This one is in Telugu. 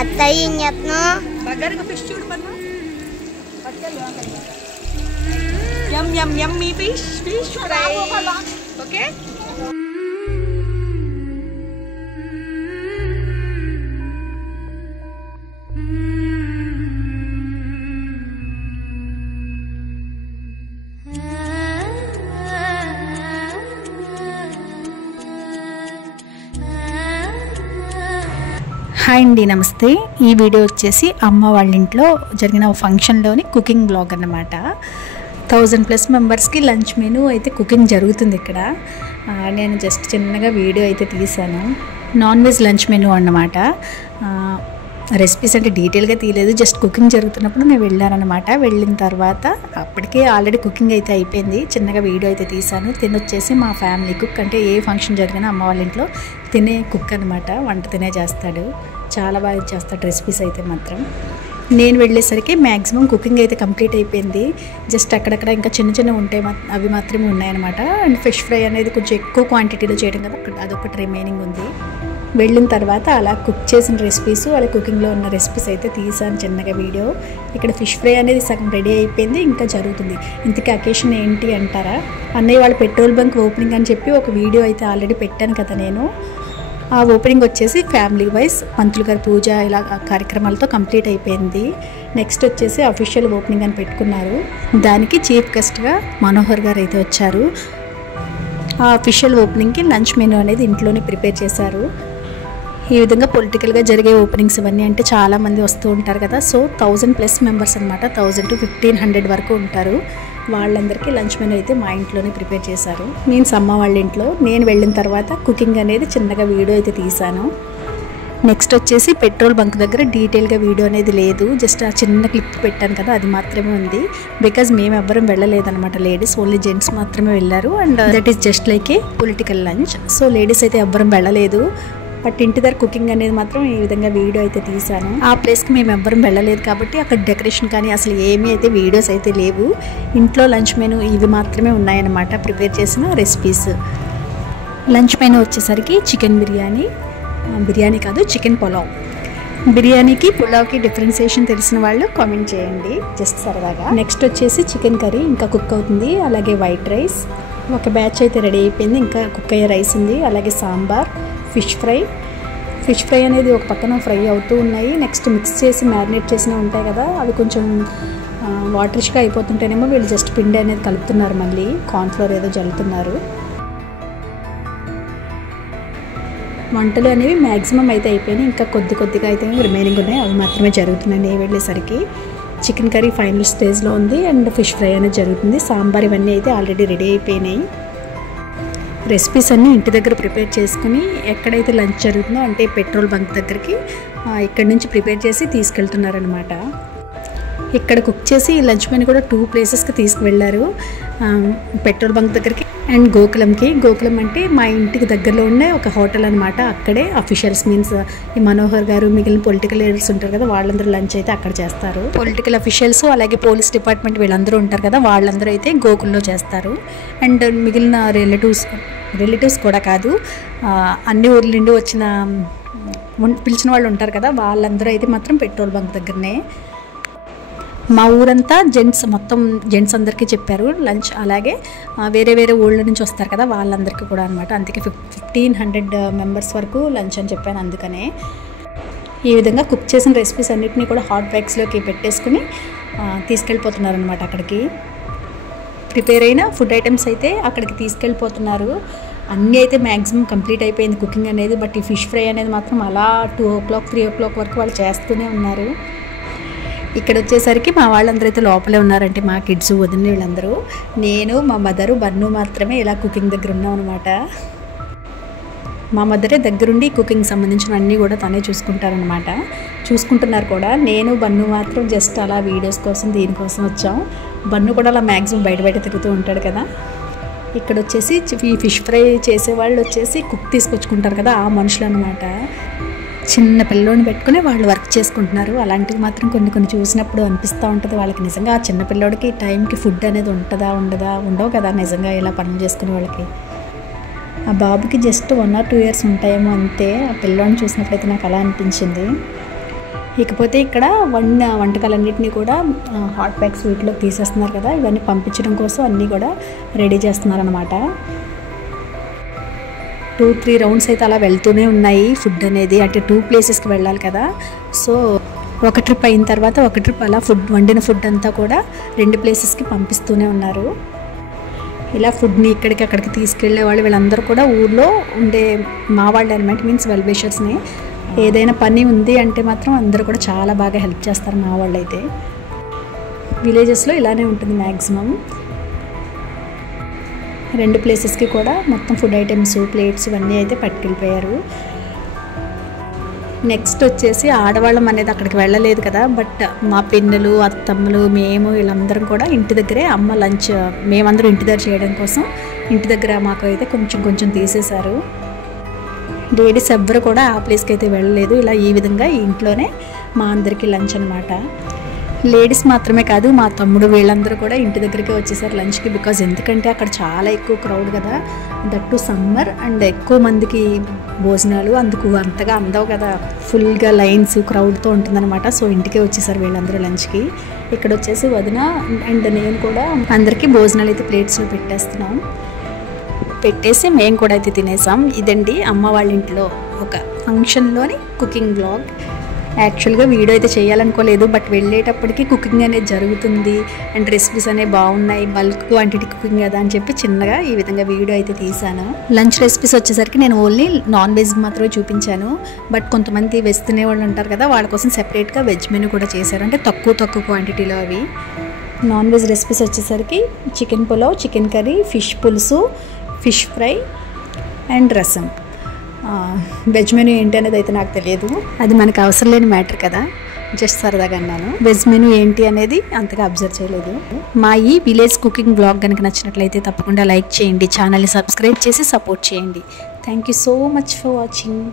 అత్తయ్య ఏం చేస్తున్నావు? బర్గర్ ఫిష్ చూడు పన్ను యమ్ యమ్ యమ్మీ ఫిష్ ఫ్రై. ఓకే హాయ్ అండి, నమస్తే. ఈ వీడియో వచ్చేసి అమ్మ వాళ్ళ ఇంట్లో జరిగిన ఫంక్షన్లోని కుకింగ్ బ్లాగ్ అన్నమాట. 1000+ మెంబర్స్కి లంచ్ మెనూ అయితే కుకింగ్ జరుగుతుంది ఇక్కడ. నేను జస్ట్ చిన్నగా వీడియో అయితే తీశాను. నాన్ వెజ్ లంచ్ మెనూ అన్నమాట. రెసిపీస్ అంటే డీటెయిల్గా తీయలేదు, జస్ట్ కుకింగ్ జరుగుతున్నప్పుడు నేను వెళ్ళానమాట. వెళ్ళిన తర్వాత అప్పటికే ఆల్రెడీ కుకింగ్ అయితే అయిపోయింది. చిన్నగా వీడియో అయితే తీశాను. తినొచ్చేసి మా ఫ్యామిలీ కుక్, అంటే ఏ ఫంక్షన్ జరిగినా అమ్మ వాళ్ళ ఇంట్లో తినే కుక్ అనమాట. వంట తినే చేస్తాడు, చాలా బాగా చేస్తాడు రెసిపీస్ అయితే మాత్రం. నేను వెళ్ళేసరికి మ్యాక్సిమం కుకింగ్ అయితే కంప్లీట్ అయిపోయింది. జస్ట్ అక్కడక్కడ ఇంకా చిన్న చిన్న ఉంటాయి, అవి మాత్రమే ఉన్నాయన్నమాట. అండ్ ఫిష్ ఫ్రై అనేది కొంచెం ఎక్కువ క్వాంటిటీలో చేయడం కదా, అదొకటి రిమైనింగ్ ఉంది. వెళ్ళిన తర్వాత అలా కుక్ చేసిన రెసిపీస్, అలా కుకింగ్లో ఉన్న రెసిపీస్ అయితే తీసాను చిన్నగా వీడియో. ఇక్కడ ఫిష్ ఫ్రై అనేది సగం రెడీ అయిపోయింది, ఇంకా జరుగుతుంది. ఇంతకీ అకేషన్ ఏంటి అంటారా? అన్నయ్య వాళ్ళ పెట్రోల్ బంక్ ఓపెనింగ్ అని చెప్పి ఒక వీడియో అయితే ఆల్రెడీ పెట్టాను కదా నేను. ఆ ఓపెనింగ్ వచ్చేసి ఫ్యామిలీ వైజ్ పంతులు గారి పూజ ఇలా కార్యక్రమాలతో కంప్లీట్ అయిపోయింది. నెక్స్ట్ వచ్చేసి అఫీషియల్ ఓపెనింగ్ అని పెట్టుకున్నారు. దానికి చీఫ్ గెస్ట్గా మనోహర్ గారు అయితే వచ్చారు. ఆ అఫీషియల్ ఓపెనింగ్కి లంచ్ మెనూ అనేది ఇంట్లోనే ప్రిపేర్ చేశారు. ఈ విధంగా పొలిటికల్గా జరిగే ఓపెనింగ్స్ ఇవన్నీ అంటే చాలామంది వస్తూ ఉంటారు కదా. సో 1000+ మెంబర్స్ అనమాట. 1000 to 1500 వరకు ఉంటారు. వాళ్ళందరికీ లంచ్ మెనూ అయితే మా ఇంట్లోనే ప్రిపేర్ చేశారు. నేను అమ్మ వాళ్ళ ఇంట్లో నేను వెళ్ళిన తర్వాత కుకింగ్ అనేది చిన్నగా వీడియో అయితే తీశాను. నెక్స్ట్ వచ్చేసి పెట్రోల్ బంక్ దగ్గర డీటెయిల్గా వీడియో అనేది లేదు, జస్ట్ ఆ చిన్న క్లిప్ పెట్టాను కదా, అది మాత్రమే ఉంది. బికాజ్ మేము ఎవ్వరం వెళ్ళలేదన్నమాట, లేడీస్ ఓన్లీ జెంట్స్ మాత్రమే వెళ్ళారు. And that is just like A political lunch. So ladies అయితే ఎవ్వరం వెళ్ళలేదు. బట్ ఇంటి దగ్గర కుకింగ్ అనేది మాత్రం ఈ విధంగా వీడియో అయితే తీశాను. ఆ ప్లేస్కి మేము ఎవ్వరం వెళ్ళలేదు కాబట్టి అక్కడ డెకరేషన్ కానీ అసలు ఏమీ అయితే వీడియోస్ అయితే లేవు. ఇంట్లో లంచ్ మెనూ ఇవి మాత్రమే ఉన్నాయన్నమాట, ప్రిపేర్ చేసిన రెసిపీస్. లంచ్ మెనూ వచ్చేసరికి చికెన్ బిర్యానీ కాదు, చికెన్ పులావ్. బిర్యానీకి పులావ్కి డిఫరెన్సియేషన్ తెలిసిన వాళ్ళు కామెంట్ చేయండి, జస్ట్ సరదాగా. నెక్స్ట్ వచ్చేసి చికెన్ కర్రీ ఇంకా కుక్ అవుతుంది. అలాగే వైట్ రైస్ ఒక బ్యాచ్ అయితే రెడీ అయిపోయింది, ఇంకా కుక్ అయ్యే రైస్ ఉంది. అలాగే సాంబార్, ఫిష్ ఫ్రై అనేది ఒక పక్కన ఫ్రై అవుతూ ఉన్నాయి. నెక్స్ట్ మిక్స్ చేసి మ్యారినేట్ చేసినవి ఉంటాయి కదా, అవి కొంచెం వాటరిష్గా అయిపోతుంటేనేమో వీళ్ళు జస్ట్ పిండి అనేది కలుపుతున్నారు, మళ్ళీ కార్న్ఫ్లోర్ ఏదో జల్లుతున్నారు. వంటలు అనేవి మ్యాక్సిమం అయితే అయిపోయినాయి, ఇంకా కొద్దిగా అయితే రిమైనింగ్ ఉన్నాయి, అవి మాత్రమే జరుగుతున్నాయి. నేను వెళ్ళేసరికి చికెన్ కర్రీ ఫైనల్ స్టేజ్లో ఉంది అండ్ ఫిష్ ఫ్రై అనేది జరుగుతుంది. సాంబార్ ఇవన్నీ అయితే ఆల్రెడీ రెడీ అయిపోయినాయి. రెసిపీస్ అన్నీ ఇంటి దగ్గర ప్రిపేర్ చేసుకుని ఎక్కడైతే లంచ్ జరుగుతుందో అంటే పెట్రోల్ బంక్ దగ్గరికి ఇక్కడి నుంచి ప్రిపేర్ చేసి తీసుకెళ్తున్నారనమాట. ఇక్కడ కుక్ చేసి లంచ్ మెనూ కూడా 2 ప్లేసెస్కి తీసుకువెళ్ళారు, పెట్రోల్ బంక్ దగ్గరికి అండ్ గోకులం అంటే మా ఇంటికి దగ్గరలో ఉండే ఒక హోటల్ అనమాట. అక్కడే అఫీషియల్స్ మీన్స్ ఈ మనోహర్ గారు, మిగిలిన పొలిటికల్ లీడర్స్ ఉంటారు కదా, వాళ్ళందరూ లంచ్ అయితే అక్కడ చేస్తారు. పొలిటికల్ అఫీషియల్స్ అలాగే పోలీస్ డిపార్ట్మెంట్ వీళ్ళందరూ ఉంటారు కదా, వాళ్ళందరూ అయితే గోకుల్లో చేస్తారు. అండ్ మిగిలిన రిలేటివ్స్ కూడా కాదు, అన్ని ఊర్ల నుండి పిలిచిన వాళ్ళు ఉంటారు కదా, వాళ్ళందరూ అయితే మాత్రం పెట్రోల్ బంక్ దగ్గరనే. మా ఊరంతా మొత్తం జెంట్స్ అందరికీ చెప్పారు లంచ్. అలాగే వేరే ఊళ్ళ నుంచి వస్తారు కదా, వాళ్ళందరికీ కూడా అనమాట. అందుకే 1500 మెంబర్స్ వరకు లంచ్ అని చెప్పాను. అందుకనే ఈ విధంగా కుక్ చేసిన రెసిపీస్ అన్నిటినీ కూడా హాట్ బ్యాగ్స్లోకి పెట్టేసుకుని తీసుకెళ్ళిపోతున్నారు అనమాట. అక్కడికి ప్రిపేర్ అయిన ఫుడ్ ఐటమ్స్ అయితే అక్కడికి తీసుకెళ్ళిపోతున్నారు. అన్నీ అయితే మ్యాక్సిమం కంప్లీట్ అయిపోయింది కుకింగ్ అనేది. బట్ ఈ ఫిష్ ఫ్రై అనేది మాత్రం అలా 2 o'clock 3 o'clock వరకు వాళ్ళు చేస్తూనే ఉన్నారు. ఇక్కడ వచ్చేసరికి మా వాళ్ళందరూ అయితే లోపలే ఉన్నారంటే, మా కిడ్స్ వదిన వీళ్ళందరూ, నేను మా మదరు బన్ను మాత్రమే ఇలా కుకింగ్ దగ్గర ఉన్నాం అనమాట. మా మదరే దగ్గరుండి కుకింగ్ సంబంధించిన అన్నీ కూడా తనే చూసుకుంటున్నారు కూడా. నేను బన్ను మాత్రం జస్ట్ అలా వీడియోస్ కోసం దీనికోసం వచ్చాం. బన్ను కూడా అలా మ్యాక్సిమం బయట తిరుగుతూ ఉంటాడు కదా. ఇక్కడ వచ్చేసి ఈ ఫిష్ ఫ్రై చేసేవాళ్ళు వచ్చేసి కుక్ తీసుకొచ్చుకుంటారు కదా, ఆ మనుషులు అనమాట. చిన్న పిల్లోని పెట్టుకుని వాళ్ళు వర్క్ చేసుకుంటున్నారు. అలాంటివి మాత్రం కొన్ని చూసినప్పుడు అనిపిస్తూ ఉంటుంది వాళ్ళకి, నిజంగా ఆ చిన్న పిల్లోడికి టైంకి ఫుడ్ అనేది ఉండవు కదా నిజంగా ఇలా పనులు చేసుకునే వాళ్ళకి. ఆ బాబుకి జస్ట్ 1 or 2 years ఉంటాయేమో అంతే. ఆ పిల్లోని చూసినప్పుడైతే నాకు అలా అనిపించింది. ఇకపోతే ఇక్కడ వంటకాలన్నింటినీ కూడా హాట్ ప్యాక్స్ వీటిలో తీసేస్తున్నారు కదా, ఇవన్నీ పంపించడం కోసం అన్నీ కూడా రెడీ చేస్తున్నారనమాట. 2-3 రౌండ్స్ అయితే అలా వెళ్తూనే ఉన్నాయి ఫుడ్ అనేది. అంటే 2 ప్లేసెస్కి వెళ్ళాలి కదా, సో ఒక ట్రిప్ అయిన తర్వాత ఒక ట్రిప్ అలా వండిన ఫుడ్ అంతా కూడా 2 ప్లేసెస్కి పంపిస్తూనే ఉన్నారు. ఇలా ఫుడ్ని ఇక్కడికి అక్కడికి తీసుకెళ్లే వాళ్ళు వీళ్ళందరూ కూడా ఊళ్ళో ఉండే మా వాళ్ళు అనమాట, మీన్స్ వెల్ విషర్స్ని. ఏదైనా పని ఉంది అంటే మాత్రం అందరూ కూడా చాలా బాగా హెల్ప్ చేస్తారు మా వాళ్ళు అయితే. విలేజెస్లో ఇలానే ఉంటుంది మ్యాక్సిమం. 2 ప్లేసెస్కి కూడా మొత్తం ఫుడ్ ఐటమ్స్, ప్లేట్స్ ఇవన్నీ అయితే పట్టుకెళ్ళిపోయారు. నెక్స్ట్ వచ్చేసి ఆడవాళ్ళం అనేది అక్కడికి వెళ్ళలేదు కదా, బట్ మా పిన్నలు, అత్తమ్మలు, మేము వీళ్ళందరం కూడా ఇంటి దగ్గరే అమ్మ లంచ్ మేమందరం ఇంటి దగ్గర చేయడం కోసం ఇంటి దగ్గర మాకు అయితే కొంచెం తీసేశారు. లేడీస్ ఎవ్వరు కూడా ఆ ప్లేస్కి అయితే వెళ్ళలేదు. ఇలా ఈ విధంగా ఇంట్లోనే మా అందరికీ లంచ్ అనమాట. లేడీస్ మాత్రమే కాదు, మా తమ్ముడు వీళ్ళందరూ కూడా ఇంటి దగ్గరికి వచ్చేసారు లంచ్కి. బికాజ్ ఎందుకంటే అక్కడ చాలా ఎక్కువ క్రౌడ్ కదా, దట్టు సమ్మర్ అండ్ ఎక్కువ మందికి భోజనాలు అందుకు అంతగా అందవు కదా, ఫుల్గా లైన్స్ క్రౌడ్తో ఉంటుందన్నమాట. సో ఇంటికే వచ్చేసారు వీళ్ళందరూ లంచ్కి. ఇక్కడ వచ్చేసి వదిన అండ్ నేను కూడా అందరికీ భోజనాలు అయితే ప్లేట్స్లో పెట్టేసి మేము కూడా అయితే తినేసాం. ఇదండి అమ్మ వాళ్ళ ఇంట్లో ఒక ఫంక్షన్లోని కుకింగ్ బ్లాగ్. యాక్చువల్గా వీడియో అయితే చేయాలనుకోలేదు, బట్ వెళ్ళేటప్పటికి కుకింగ్ అనేది జరుగుతుంది అండ్ రెసిపీస్ అనేవి బాగున్నాయి, బల్క్ క్వాంటిటీ కుకింగ్ కదా అని చెప్పి చిన్నగా ఈ విధంగా వీడియో అయితే తీసాను. లంచ్ రెసిపీస్ వచ్చేసరికి నేను ఓన్లీ నాన్ వెజ్ మాత్రమే చూపించాను, బట్ కొంతమంది వెజ్ తినేవాళ్ళు ఉంటారు కదా, వాళ్ళ కోసం సెపరేట్గా వెజ్ మెనూ కూడా చేశారు. అంటే తక్కువ క్వాంటిటీలో అవి. నాన్ వెజ్ రెసిపీస్ వచ్చేసరికి chicken pulao, chicken curry, fish పులుసు, ఫిష్ ఫ్రై అండ్ రసం. వెజ్ మెనూ ఏంటి అనేది అయితే నాకు తెలియదు, అది మనకు అవసరం లేని మ్యాటర్ కదా, జస్ట్ సరదాగా అన్నాను. వెజ్ మెనూ ఏంటి అనేది అంతగా అబ్జర్వ్ చేయలేదు. మా ఈ విలేజ్ కుకింగ్ బ్లాగ్ కనుక నచ్చినట్లయితే తప్పకుండా లైక్ చేయండి, ఛానల్ని సబ్స్క్రైబ్ చేసి సపోర్ట్ చేయండి. Thank you so much for watching.